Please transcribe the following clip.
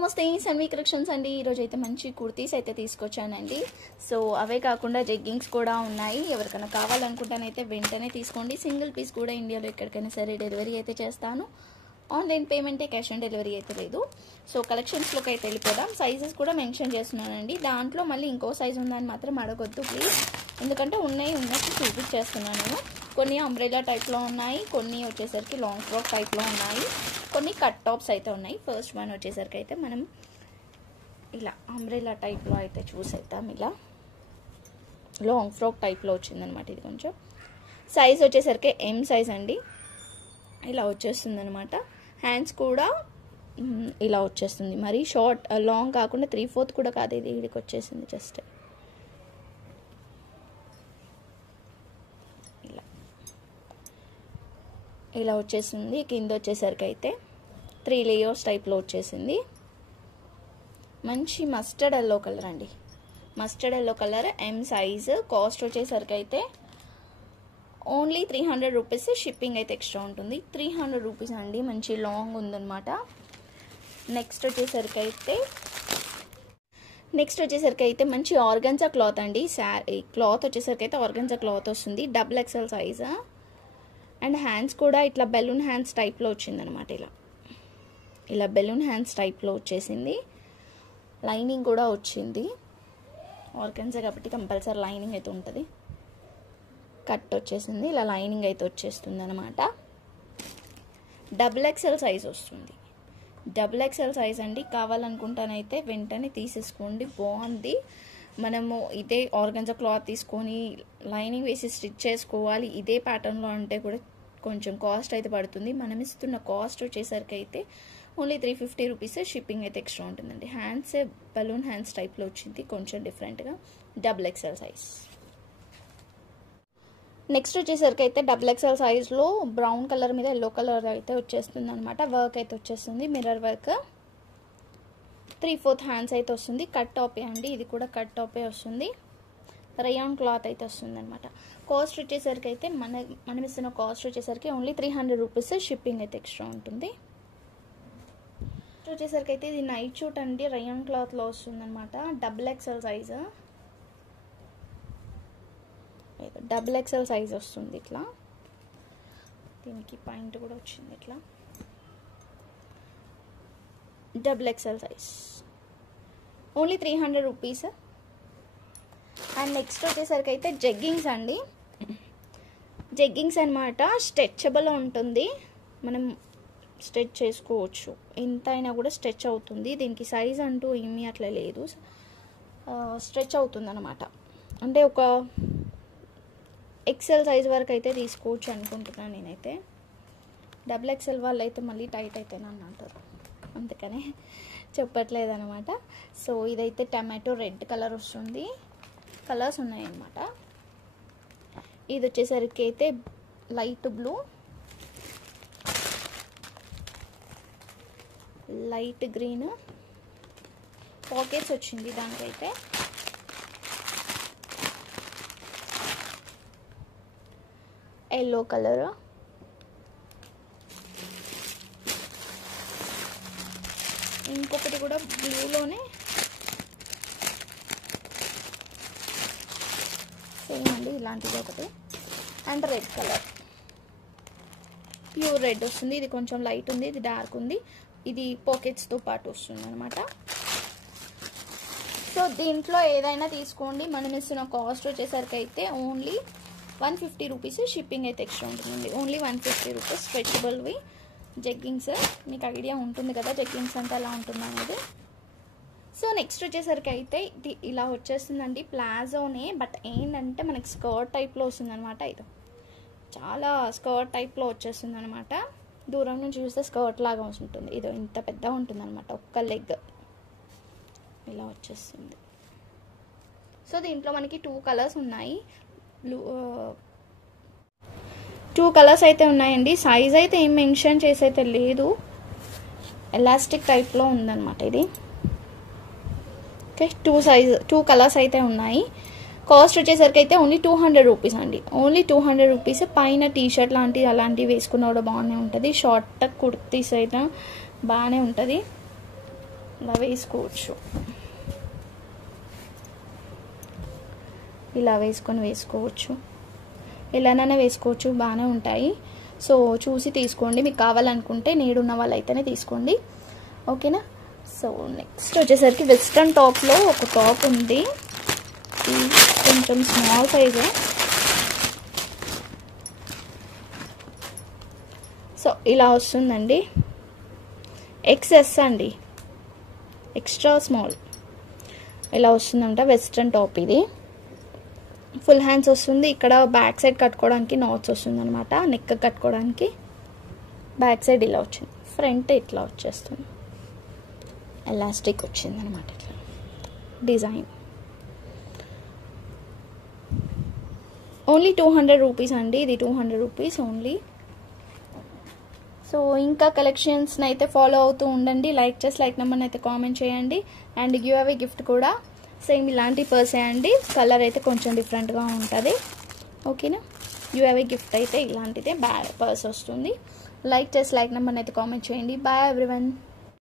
నమస్తే సన్వి కలెక్షన్స్ అండి. ఈరోజు అయితే మంచి కుర్తీస్ అయితే తీసుకొచ్చానండి. సో అవే కాకుండా జెగ్గింగ్స్ కూడా ఉన్నాయి. ఎవరికైనా కావాలనుకుంటానైతే వెంటనే తీసుకోండి. సింగిల్ పీస్ కూడా ఇండియాలో ఎక్కడికైనా సరే డెలివరీ అయితే చేస్తాను. ఆన్లైన్ పేమెంటే, క్యాష్ ఆన్ డెలివరీ అయితే లేదు. సో కలెక్షన్స్లోకి అయితే వెళ్ళిపోదాం. సైజెస్ కూడా మెన్షన్ చేస్తున్నానండి. దాంట్లో మళ్ళీ ఇంకో సైజ్ ఉందని మాత్రం అడగొద్దు ప్లీజ్, ఎందుకంటే ఉన్నట్టు చూపించేస్తున్నాను నేను. కొన్ని అంబ్రెలా టైప్లో ఉన్నాయి, కొన్ని వచ్చేసరికి లాంగ్ ఫ్రాక్ టైప్లో ఉన్నాయి, కొన్ని కట్ టాప్స్ అయితే ఉన్నాయి. ఫస్ట్ వన్ వచ్చేసరికి అయితే మనం ఇలా అంబ్రెలా టైప్లో అయితే చూసేద్దాం. ఇలా లాంగ్ ఫ్రాక్ టైప్లో వచ్చిందనమాట. ఇది కొంచెం సైజ్ వచ్చేసరికి ఎం సైజ్ అండి. ఇలా వచ్చేస్తుంది అనమాట. హ్యాండ్స్ కూడా ఇలా వచ్చేస్తుంది. మరి షార్ట్ లాంగ్ కాకుండా 3/4 కూడా కాదు, ఇది ఇడికి వచ్చేసింది జస్ట్ ఇలా వచ్చేసింది. కింద వచ్చేసరికి అయితే 3 లేయర్స్ టైప్లో వచ్చేసింది. మంచి మస్టర్డ్ ఎల్లో కలర్ అండి. Mustard yellow colour M size. Cost వచ్చేసరికి అయితే ఓన్లీ 300 రూపీస్. షిప్పింగ్ అయితే ఎక్స్ట్రా ఉంటుంది. 300 రూపీస్ అండి. మంచి లాంగ్ ఉందన్నమాట. నెక్స్ట్ వచ్చేసరికి అయితే మంచి ఆర్గన్జా క్లాత్ అండి. క్లాత్ వచ్చేసరికి అయితే ఆర్గన్జా క్లాత్ వస్తుంది. XXL size. అండ్ హ్యాండ్స్ కూడా ఇట్లా బెలూన్ హ్యాండ్స్ టైప్లో వచ్చిందనమాట. ఇలా బెలూన్ హ్యాండ్స్ టైప్లో వచ్చేసింది. లైనింగ్ కూడా వచ్చింది. ఆర్గన్జా కాబట్టి కంపల్సరీ లైనింగ్ అయితే ఉంటుంది. కట్ వచ్చేసింది. ఇలా లైనింగ్ అయితే వచ్చేస్తుంది అనమాట. XXL సైజ్ వస్తుంది. XXL సైజ్ అండి. కావాలనుకుంటానైతే వెంటనే తీసేసుకోండి. బాగుంది. మనము ఇదే ఆర్గన్జా క్లాత్ తీసుకొని లైనింగ్ వేసి స్టిచ్ చేసుకోవాలి ఇదే ప్యాటర్న్లో అంటే కూడా కొంచెం కాస్ట్ అయితే పడుతుంది. మనం ఇస్తున్న కాస్ట్ వచ్చేసరికి అయితే ఓన్లీ 350 రూపీస్. షిప్పింగ్ అయితే ఎక్స్ట్రా ఉంటుందండి. హ్యాండ్స్ బలూన్ హ్యాండ్స్ టైప్లో వచ్చింది, కొంచెం డిఫరెంట్గా. XXL size. నెక్స్ట్ వచ్చేసరికి అయితే XXL సైజ్లో బ్రౌన్ కలర్ మీద ఎల్లో కలర్ అయితే వచ్చేస్తుంది అనమాట. వర్క్ అయితే వచ్చేస్తుంది, మిర్రర్ వర్క్. 3/4 హ్యాండ్స్ అయితే వస్తుంది. కట్ టాపే అండి. ఇది కూడా కట్ టాపే వస్తుంది. రయాన్ క్లాత్ అయితే వస్తుంది అనమాట. కాస్ట్ వచ్చేసరికి అయితే మనం ఇస్తున్న కాస్ట్ వచ్చేసరికి ఓన్లీ 300 రూపీస్. షిప్పింగ్ అయితే ఎక్స్ట్రా ఉంటుంది. వచ్చేసరికి అయితే ఇది నైట్ షూట్ అండి. రయాన్ క్లాత్లో వస్తుంది అనమాట. XXL size. XXL సైజ్ వస్తుంది. ఇట్లా దీనికి పాయింట్ కూడా వచ్చింది. ఇట్లా XXL size. Only 300 rupees. And next వచ్చేసరికి అయితే జెగ్గింగ్స్ అండి. జెగ్గింగ్స్ అనమాట. స్ట్రెచబుల్ ఉంటుంది. మనం స్ట్రెచ్ చేసుకోవచ్చు. ఎంత అయినా కూడా స్ట్రెచ్ అవుతుంది. దీనికి సైజ్ అంటూ ఏమీ అట్లా లేదు. స్ట్రెచ్ అవుతుంది అనమాట. అంటే ఒక XL సైజ్ వరకు అయితే తీసుకోవచ్చు అనుకుంటున్నాను నేనైతే. XXL వాళ్ళు అయితే మళ్ళీ టైట్ అయితే నన్ను అంటారు, అందుకనే చెప్పట్లేదు అనమాట. సో ఇదైతే టమాటో రెడ్ కలర్ వస్తుంది. కలర్స్ ఉన్నాయన్నమాట. ఇది వచ్చేసరికి అయితే light blue, light green. Pockets వచ్చింది దానికైతే. ఎల్లో కలర్, ఇంకొకటి కూడా బ్లూలోనే సేమ్ అండి, ఇలాంటిది ఒకటి. And red colour, pure red వస్తుంది. ఇది కొంచెం లైట్ ఉంది, ఇది డార్క్ ఉంది. ఇది పాకెట్స్తో పాటు వస్తుంది అనమాట. సో దీంట్లో ఏదైనా తీసుకోండి. మనం ఇస్తున్న కాస్ట్ వచ్చేసరికి అయితే ఓన్లీ 150 రూపీస్. షిప్పింగ్ అయితే ఎక్స్ట్రా ఉంటుంది. Only 150 rupees. స్ట్రెచబుల్వి జెగ్గింగ్స్. మీకు ఐడియా ఉంటుంది కదా జెగ్గింగ్స్ అంటే ఎలా ఉంటుంది అనేది. సో నెక్స్ట్ వచ్చేసరికి అయితే ఇది ఇలా వచ్చేస్తుందండి. ప్లాజోనే, బట్ ఏంటంటే మనకి స్కర్ట్ టైప్లో వస్తుంది అనమాట. ఇది చాలా స్కర్ట్ టైప్లో వచ్చేస్తుంది అనమాట. దూరం నుంచి చూస్తే స్కర్ట్ లాగా ఉంటుంది. ఇది ఇంత పెద్దగా ఉంటుంది అనమాట. ఒక్క లెగ్ ఇలా వచ్చేస్తుంది. సో దీంట్లో మనకి 2 కలర్స్ ఉన్నాయి. 2 కలర్స్ అయితే ఉన్నాయండి. సైజ్ అయితే ఏం మెన్షన్ చేసి అయితే లేదు. ఎలాస్టిక్ టైప్లో ఉందన్నమాట ఇది. ఓకే, 2 కలర్స్ అయితే ఉన్నాయి. కాస్ట్ వచ్చేసరికి అయితే ఓన్లీ 200 రూపీస్ అండి. Only 200 rupees. పైన టీషర్ట్ లాంటివి అలాంటివి వేసుకున్నా కూడా బాగానే ఉంటుంది. షార్ట్ కుర్తీస్ అయితే బాగానే ఉంటుంది. ఇలా వేసుకోవచ్చు. ఇలా వేసుకోవచ్చు, ఎలానైనా వేసుకోవచ్చు, బాగానే ఉంటాయి. సో చూసి తీసుకోండి, మీకు కావాలనుకుంటే నీడున్న వాళ్ళైతేనే తీసుకోండి, ఓకేనా. సో నెక్స్ట్ వచ్చేసరికి వెస్ట్రన్ టాప్లో ఒక టాప్ ఉంది, కొంచెం స్మాల్ సైజే. సో ఇలా వస్తుందండి, XS అండి, ఎక్స్ట్రా స్మాల్ ఇలా వస్తుందంట. వెస్ట్రన్ టాప్ ఇది, ఫుల్ హ్యాండ్స్ వస్తుంది. ఇక్కడ బ్యాక్ సైడ్ కట్టుకోవడానికి నాట్స్ వస్తుంది అనమాట, నెక్ కట్టుకోవడానికి. బ్యాక్ సైడ్ ఇలా వచ్చింది, ఫ్రంట్ ఇట్లా వచ్చేస్తుంది, ఎలాస్టిక్ వచ్చింది అనమాట, ఇట్లా డిజైన్. ఓన్లీ 200 రూపీస్ అండి, ఇది 200 రూపీస్ ఓన్లీ. సో ఇంకా కలెక్షన్స్ని అయితే ఫాలో అవుతూ ఉండండి, లైక్ నెంబర్ని అయితే కామెంట్ చేయండి. అండ్ గివ్ అవే గిఫ్ట్ కూడా సేమ్ ఇలాంటి పర్సే అండి, కలర్ అయితే కొంచెం డిఫరెంట్గా ఉంటుంది, ఓకేనా. గివ్ అవే గిఫ్ట్ అయితే ఇలాంటిదే పర్స్ వస్తుంది. లైక్ నెంబర్ని అయితే కామెంట్ చేయండి. Bye everyone.